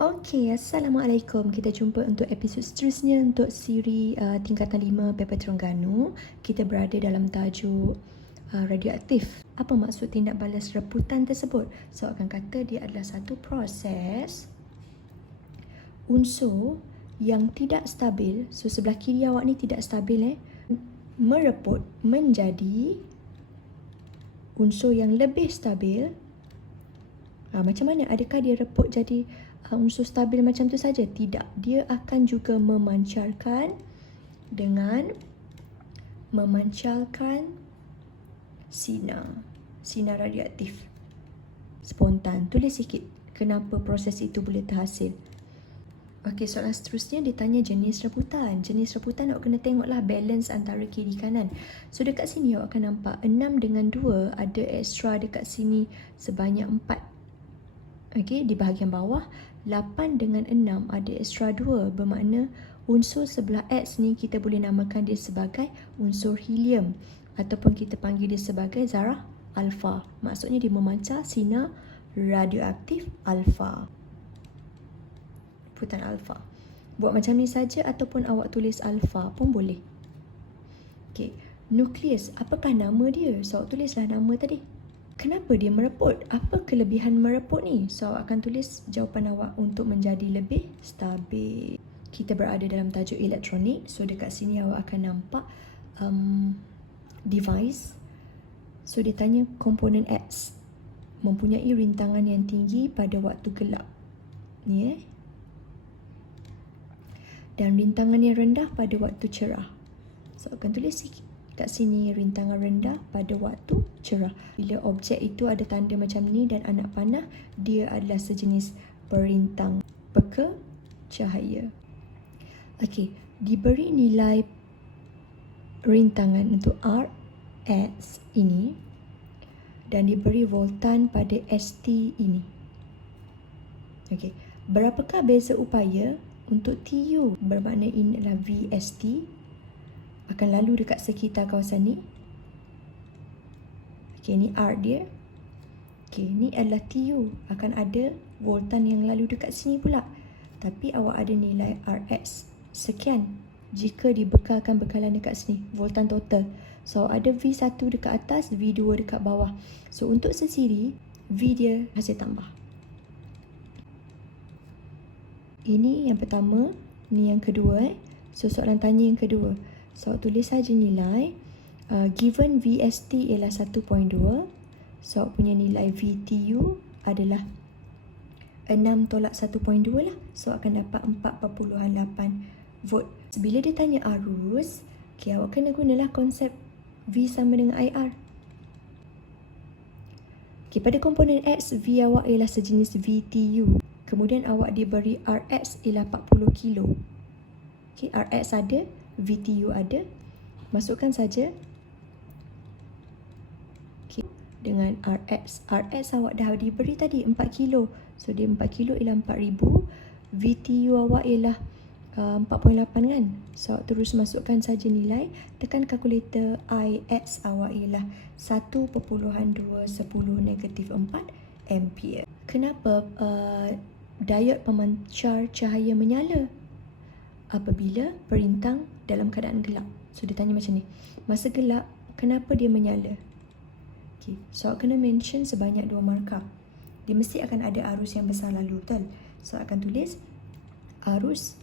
Okey, Assalamualaikum. Kita jumpa untuk episod seterusnya untuk siri tingkatan 5 paper Terengganu. Kita berada dalam tajuk radioaktif. Apa maksud tindak balas reputan tersebut? So, akan kata dia adalah satu proses unsur yang tidak stabil. So, sebelah kiri awak ni tidak stabil mereput menjadi unsur yang lebih stabil. Macam mana? Adakah dia reput jadi unsur stabil macam tu saja? Tidak. Dia akan juga memancarkan dengan memancarkan sinar radioaktif spontan. Tulis sikit kenapa proses itu boleh terhasil. Okey, soalan seterusnya dia tanya jenis reputan. Jenis reputan awak kena tengoklah balance antara kiri kanan. So dekat sini awak akan nampak 6 dengan 2 ada ekstra dekat sini sebanyak 4. Okey, di bahagian bawah 8 dengan 6 ada ekstra 2, bermakna unsur sebelah X ni kita boleh namakan dia sebagai unsur helium ataupun kita panggil dia sebagai zarah alfa. Maksudnya dia memancar sinar radioaktif alfa. Reputan alfa. Buat macam ni saja ataupun awak tulis alfa pun boleh. Okey, nukleus, apakah nama dia? So awak tulislah nama tadi. Kenapa dia mereput? Apa kelebihan mereput ni? So, awak akan tulis jawapan awak untuk menjadi lebih stabil. Kita berada dalam tajuk elektronik. So, dekat sini awak akan nampak device. So, dia tanya komponen X mempunyai rintangan yang tinggi pada waktu gelap. Ni dan rintangan yang rendah pada waktu cerah. So, akan tulis sikit kat sini rintangan rendah pada waktu cerah. Bila objek itu ada tanda macam ni dan anak panah, dia adalah sejenis perintang peka cahaya. Okey, diberi nilai rintangan untuk Rx ini dan diberi voltan pada ST ini. Okey, berapakah beza upaya untuk TU? Bermakna ini adalah VST akan lalu dekat sekitar kawasan ni. Okey, ni R dia. Okey, ni adalah TU. Akan ada voltan yang lalu dekat sini pula. Tapi awak ada nilai Rx sekian jika dibekalkan bekalan dekat sini. Voltan total. So, ada V1 dekat atas, V2 dekat bawah. So, untuk sesiri, V dia hasil tambah. Ini yang pertama. Ni yang kedua. So, soalan tanya yang kedua. So, tulis saja nilai. Given VST ialah 1.2. So, punya nilai VTU adalah 6 tolak 1.2 lah. So, akan dapat 4.8 volt. Bila dia tanya arus, okay, awak kena gunalah konsep V sama dengan IR. Okay, pada komponen X, V awak ialah sejenis VTU. Kemudian awak diberi Rx ialah 40 kilo. Okay, Rx ada, VTU ada. Masukkan saja. Okay, dengan Rx. Rx awak dah diberi tadi 4 kilo. So, dia 4 kilo ialah 4,000. VTU awak ialah 4.8 kan. So, terus masukkan saja nilai. Tekan kalkulator. Ix awak ialah 1.210 negatif 4 ampere. Kenapa diod pemancar cahaya menyala apabila perintang dalam keadaan gelap? So, dia tanya macam ni. Masa gelap, kenapa dia menyala? Okay. So, kena mention sebanyak 2 markah. Dia mesti akan ada arus yang besar lalu, betul? So, akan tulis arus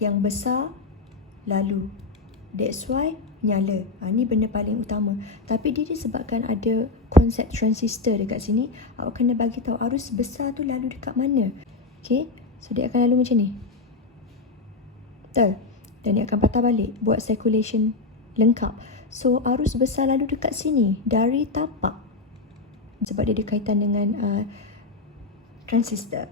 yang besar lalu. That's why nyala. Ni benda paling utama. Tapi dia disebabkan ada konsep transistor dekat sini, awak kena bagi tahu arus besar tu lalu dekat mana. Okay. So, dia akan lalu macam ni. Betul? Dan dia akan patah balik. Buat circulation lengkap. So, arus besar lalu dekat sini. Dari tapak. Sebab dia ada kaitan dengan transistor.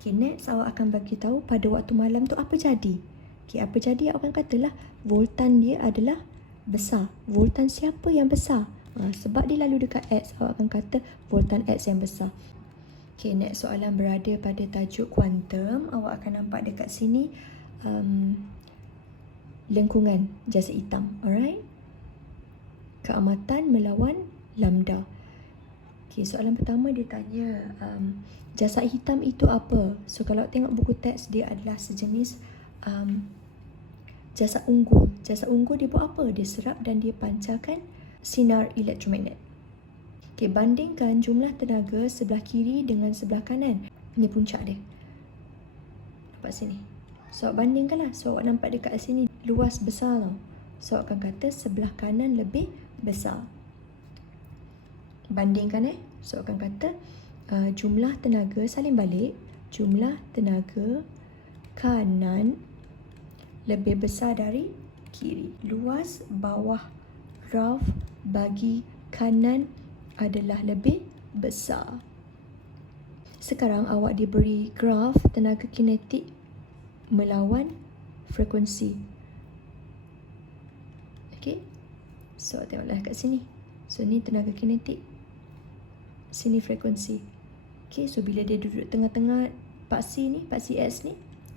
Okay, next awak akan bagi tahu pada waktu malam tu apa jadi. Okay, apa jadi awak akan katalah voltan dia adalah besar. Voltan siapa yang besar? Sebab dia lalu dekat X, awak akan kata voltan X yang besar. Okay, next soalan berada pada tajuk kuantum. Awak akan nampak dekat sini lengkungan jasa hitam. Alright. Keamatan melawan lambda. Okay, soalan pertama dia tanya jasad hitam itu apa? So kalau tengok buku teks, dia adalah sejenis jasad ungu. Jasad ungu dia buat apa? Dia serap dan dia pancarkan sinar elektromagnet. Okay, bandingkan jumlah tenaga sebelah kiri dengan sebelah kanan. Ini puncak dia. Nampak sini. So bandingkanlah. So awak nampak dekat sini luas besar tau. So awak akan kata sebelah kanan lebih besar. Bandingkan So akan kata jumlah tenaga, salin balik, jumlah tenaga kanan lebih besar dari kiri. Luas bawah graf bagi kanan adalah lebih besar. Sekarang awak diberi graf tenaga kinetik melawan frekuensi. Okay, so tengoklah kat sini. So ni tenaga kinetik, sini frekuensi. Okay, so bila dia duduk tengah-tengah paksi ni, paksi X ni,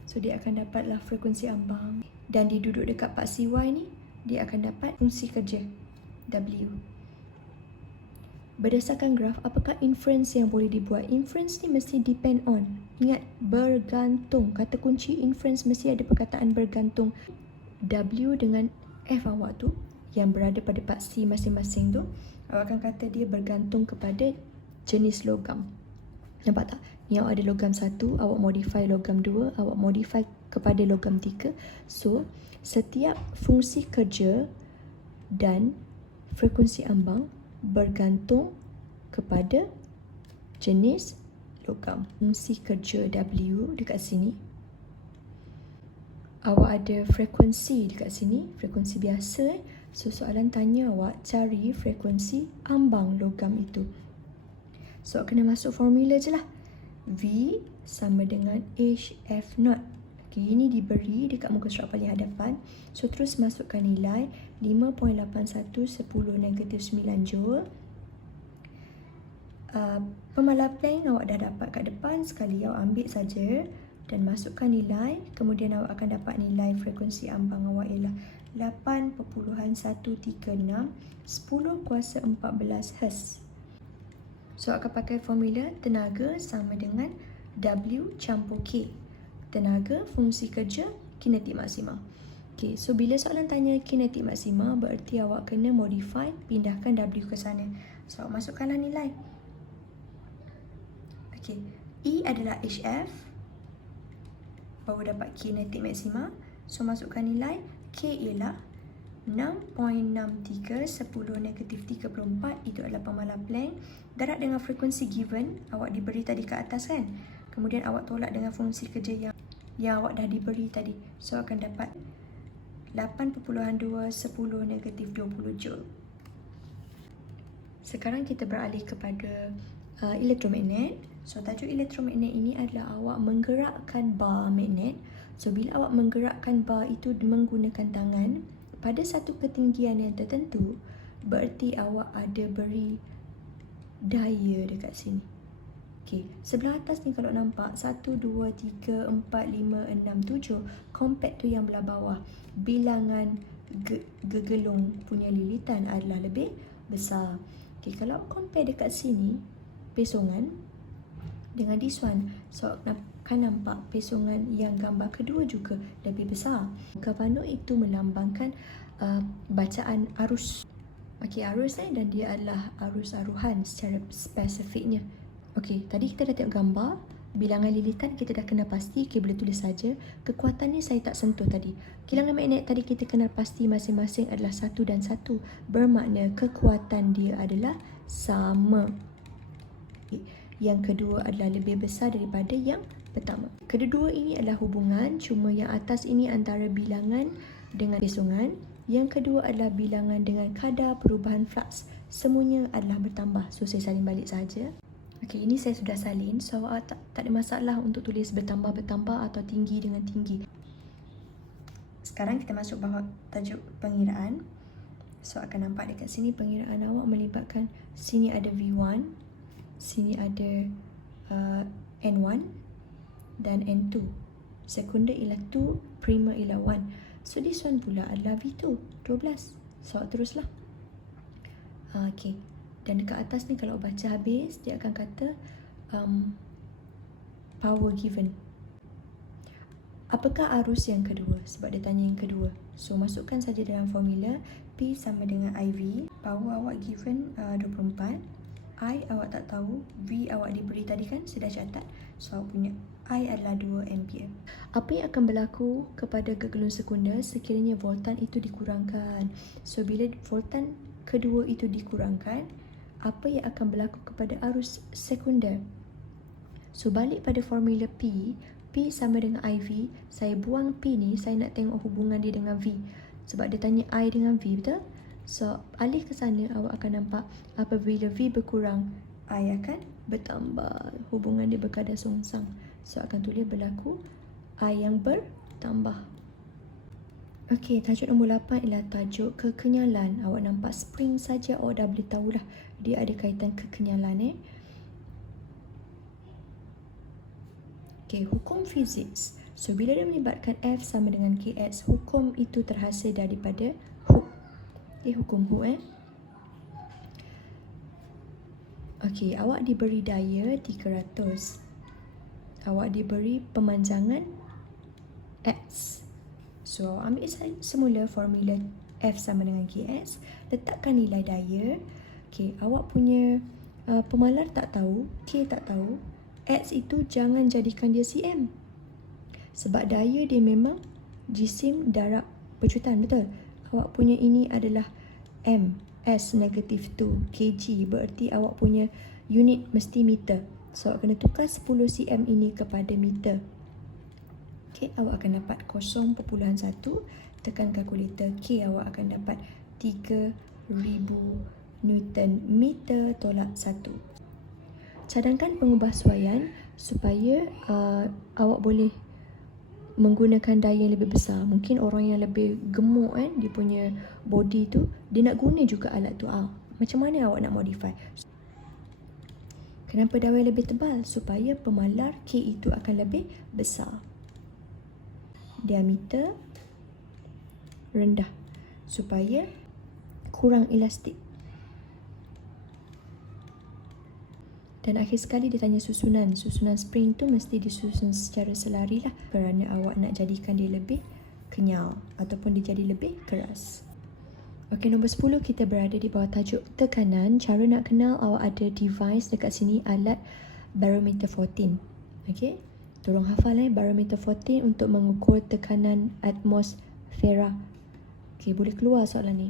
so dia akan dapatlah frekuensi ambang. Dan dia duduk dekat paksi Y ni, dia akan dapat fungsi kerja W. Berdasarkan graf, apakah inference yang boleh dibuat? Inference ni mesti depend on. Ingat, bergantung. Kata kunci inference mesti ada perkataan bergantung. W dengan F awak tu, yang berada pada paksi masing-masing tu, awak akan kata dia bergantung kepada jenis logam. Nampak tak? Ni awak ada logam 1, awak modify logam 2, awak modify kepada logam 3. So, setiap fungsi kerja dan frekuensi ambang bergantung kepada jenis logam. Fungsi kerja W dekat sini. Awak ada frekuensi dekat sini, frekuensi biasa. So, soalan tanya awak cari frekuensi ambang logam itu. So, kena masuk formula je lah. V sama dengan HF0. Okay, ini diberi dekat muka surat paling hadapan. So, terus masukkan nilai 5.81 10 negatif 9 joule. Pemalas Planck awak dah dapat kat depan. Sekali awak ambil saja dan masukkan nilai. Kemudian awak akan dapat nilai frekuensi ambang awak ialah 8.136 10 kuasa 14 Hz. So, akan pakai formula tenaga sama dengan W campur K. Tenaga, fungsi kerja, kinetik maksima. Okay, so bila soalan tanya kinetik maksima, bererti awak kena modify, pindahkan W ke sana. So, awak masukkanlah nilai. Okay, E adalah HF, baru dapat kinetik maksima. So, masukkan nilai. K ialah 6.63 10 negatif 34. Itu adalah pemalas Planck. Darab dengan frekuensi given, awak diberi tadi ke atas kan. Kemudian awak tolak dengan fungsi kerja yang awak dah diberi tadi. So, akan dapat 8.2 10 negatif 20 joule. Sekarang kita beralih kepada elektromagnet. So, tajuk elektromagnet ini adalah awak menggerakkan bar magnet. So, bila awak menggerakkan bar itu menggunakan tangan pada satu ketinggian yang tertentu, bererti awak ada beri daya dekat sini. Okay, sebelah atas ni kalau nampak 1, 2, 3, 4, 5, 6, 7. Compact tu yang belah bawah. Bilangan gegelung punya lilitan adalah lebih besar. Okay, kalau compare dekat sini, pesongan dengan this one, so akan nampak pesongan yang gambar kedua juga lebih besar. Galvano itu melambangkan bacaan arus. Okey, arus dan dia adalah arus aruhan secara spesifiknya. Okey, tadi kita dah tengok gambar. Bilangan lilitan kita dah kenal pasti. Okey, boleh tulis saja. Kekuatan ni saya tak sentuh tadi. Kilangan magnet tadi kita kenal pasti masing-masing adalah 1 dan 1. Bermakna kekuatan dia adalah sama. Okay. Yang kedua adalah lebih besar daripada yang pertama. Kedua-dua ini adalah hubungan, cuma yang atas ini antara bilangan dengan pesongan. Yang kedua adalah bilangan dengan kadar perubahan flux. Semuanya adalah bertambah. So, saya salin balik saja. Okey, ini saya sudah salin. So, tak ada masalah untuk tulis bertambah-bertambah atau tinggi dengan tinggi. Sekarang kita masuk bawah tajuk pengiraan. So, akan nampak dekat sini pengiraan awak melibatkan sini ada V1, sini ada N1 dan N2. Sekunder ialah 2, primer ialah 1. So, this one pula adalah V2, 12. So, teruslah. Okey. Dan dekat atas ni kalau baca habis, dia akan kata power given. Apakah arus yang kedua? Sebab dia tanya yang kedua. So, masukkan saja dalam formula. P sama dengan IV. Power awak given 24. I awak tak tahu. V awak diberi tadi kan? Sudah catat. So, awak punya I adalah 2 ampere. Apa yang akan berlaku kepada gegelun sekunder sekiranya voltan itu dikurangkan? So, bila voltan kedua itu dikurangkan, apa yang akan berlaku kepada arus sekunder? So, balik pada formula P. P sama dengan IV. Saya buang P ni, saya nak tengok hubungan dia dengan V. Sebab dia tanya I dengan V, betul? So, alih ke sana, awak akan nampak apabila V berkurang, I akan bertambah. Hubungan dia berkadar songsang. So, akan tulis berlaku I yang bertambah. Okey, tajuk nombor 8 ialah tajuk kekenyalan. Awak nampak spring saja, awak dah boleh tahulah dia ada kaitan kekenyalan. Okey, hukum fizik. So, bila dia melibatkan F sama dengan Kx, hukum itu terhasil daripada Hooke. Hukum Hooke. Okey, awak diberi daya 300. Awak diberi pemanjangan X. So, ambil semula formula F sama dengan Kx. Letakkan nilai daya. Okey, awak punya pemalar tak tahu, K tak tahu. X itu jangan jadikan dia cm. Sebab daya dia memang jisim darab pejutan, betul? Awak punya ini adalah M, S negatif 2 kg. Berarti awak punya unit mesti meter. So, awak kena tukar 10 cm ini kepada meter. Okey, awak akan dapat 0.1. Tekan kalkulator. K awak akan dapat 3000 Newton meter tolak 1. Cadangkan pengubahsuaian supaya awak boleh menggunakan daya yang lebih besar. Mungkin orang yang lebih gemuk kan, dia punya body tu, dia nak guna juga alat tu. Macam mana awak nak modify? Kenapa dawai lebih tebal? Supaya pemalar K itu akan lebih besar. Diameter rendah supaya kurang elastik. Dan akhir sekali dia tanya susunan. Susunan spring tu mesti disusun secara selari lah, kerana awak nak jadikan dia lebih kenyal ataupun dia jadi lebih keras. Okey, nombor 10 kita berada di bawah tajuk tekanan. Cara nak kenal, awak ada device dekat sini, alat barometer 14. Okey, tolong hafal barometer 14 untuk mengukur tekanan atmosfera. Okey, boleh keluar soalan ni.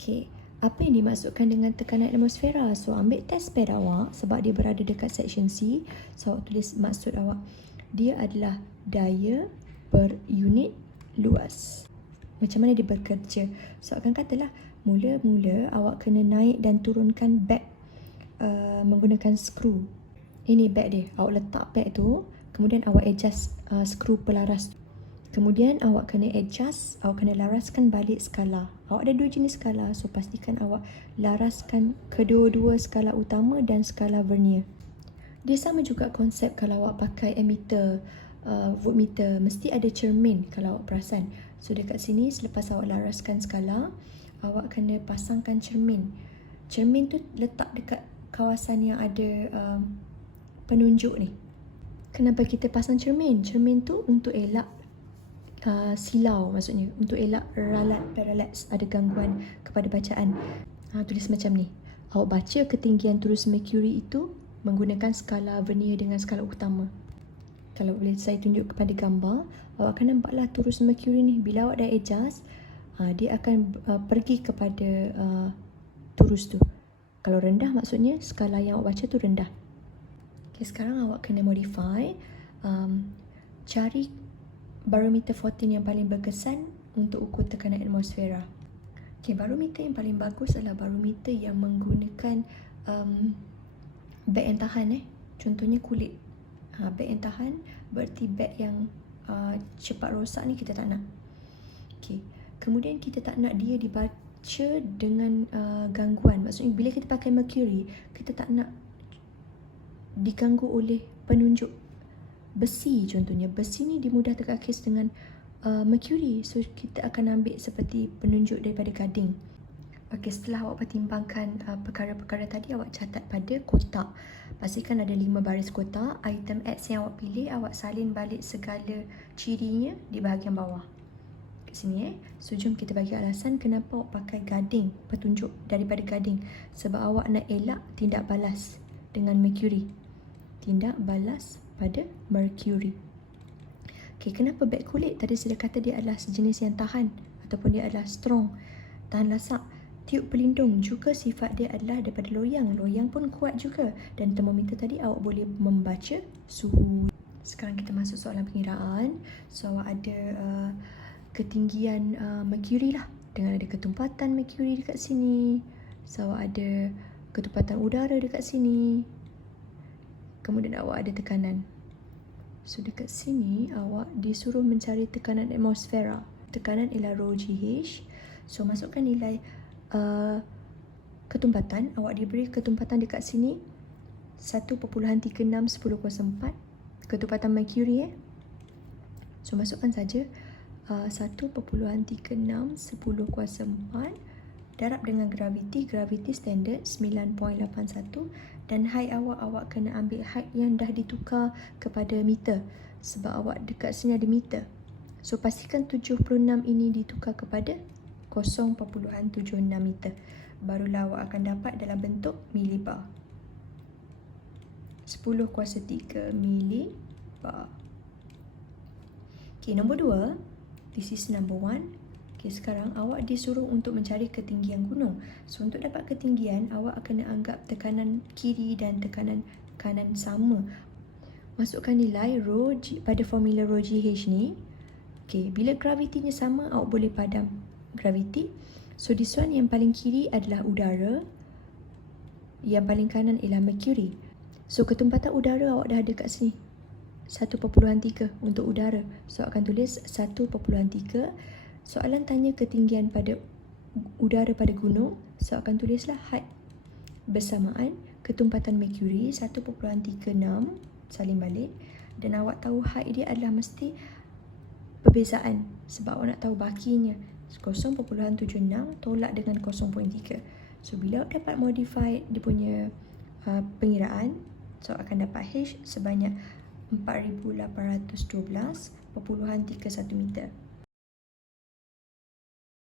Okey, apa yang dimaksudkan dengan tekanan atmosfera? So, ambil test pad awak sebab dia berada dekat section C. So, awak tulis maksud awak. Dia adalah daya per unit luas. Macam mana dia bekerja? So, akan katalah mula-mula awak kena naik dan turunkan bag menggunakan skru. Ini bag dia. Awak letak bag tu, kemudian awak adjust skru pelaras. Kemudian awak kena adjust, awak kena laraskan balik skala. Awak ada 2 jenis skala, so pastikan awak laraskan kedua-dua skala utama dan skala vernier. Dia sama juga konsep kalau awak pakai ammeter, voltmeter, mesti ada cermin kalau awak perasan. So dekat sini selepas awak laraskan skala, awak kena pasangkan cermin. Cermin tu letak dekat kawasan yang ada penunjuk ni. Kenapa kita pasang cermin? Cermin tu untuk elak silau, maksudnya untuk elak ralat parallax, ada gangguan kepada bacaan. Tulis macam ni. Awak baca ketinggian turus mercury itu menggunakan skala vernier dengan skala utama. Kalau boleh saya tunjuk kepada gambar, awak akan nampaklah turus mercury ni. Bila awak dah adjust, dia akan pergi kepada turus tu. Kalau rendah maksudnya skala yang awak baca tu rendah. Okay, sekarang awak kena modify, cari barometer 14 yang paling berkesan untuk ukur tekanan atmosfera. Okay, barometer yang paling bagus adalah barometer yang menggunakan beg yang tahan. Contohnya kulit. Beg yang tahan berarti beg yang cepat rosak ni kita tak nak. Okay. Kemudian kita tak nak dia dibaca dengan gangguan. Maksudnya bila kita pakai mercury, kita tak nak diganggu oleh penunjuk besi. Contohnya besi ni dia mudah terkakis dengan mercury. So kita akan ambil seperti penunjuk daripada gading. Okey, setelah awak pertimbangkan perkara-perkara tadi, awak catat pada kotak. Pastikan ada 5 baris kotak. Item X yang awak pilih, awak salin balik segala cirinya di bahagian bawah. Kat sini So, jom kita bagi alasan kenapa awak pakai gading, petunjuk daripada gading. Sebab awak nak elak tindak balas dengan Mercury. Tindak balas pada Mercury. Okey, kenapa beg kulit? Tadi saya kata dia adalah sejenis yang tahan ataupun dia adalah strong, tahan lasak. Tiup pelindung juga sifat dia adalah daripada loyang. Loyang pun kuat juga. Dan termometer tadi awak boleh membaca suhu. Sekarang kita masuk soalan pengiraan. So, awak ada ketinggian Mercury lah. Dengan ada ketumpatan Mercury dekat sini. So, awak ada ketumpatan udara dekat sini. Kemudian awak ada tekanan. So, dekat sini awak disuruh mencari tekanan atmosfera. Tekanan ialah rho GH. So, masukkan nilai ketumpatan. Awak diberi ketumpatan dekat sini 1.36 10/4. Ketumpatan Mercury So, masukkan saja 1.36 10/4 darab dengan graviti. Graviti standard 9.81. Dan height awak kena ambil height yang dah ditukar kepada meter. Sebab awak dekat sini ada meter. So, pastikan 76 ini ditukar kepada 0.76 meter. Barulah awak akan dapat dalam bentuk milibar. 10/3 milibar. Okay, nombor 2. This is number 1. Okay, sekarang awak disuruh untuk mencari ketinggian gunung. So, untuk dapat ketinggian, awak akan anggap tekanan kiri dan tekanan kanan sama. Masukkan nilai rho pada formula rho GH ni. Okay, bila gravitinya sama, awak boleh padam graviti. So, this one yang paling kiri adalah udara. Yang paling kanan ialah Mercury. So, ketumpatan udara awak dah ada kat sini. 1.3 untuk udara. So, akan tulis 1.3. Soalan tanya ketinggian pada udara pada gunung. So, akan tulislah height. Bersamaan ketumpatan Mercury 1.36 salin balik. Dan awak tahu height dia adalah mesti perbezaan. Sebab awak nak tahu bakinya. 0.76 tolak dengan 0.3. So, bila awak dapat modify dia punya pengiraan, so akan dapat H sebanyak 4,812.31 meter.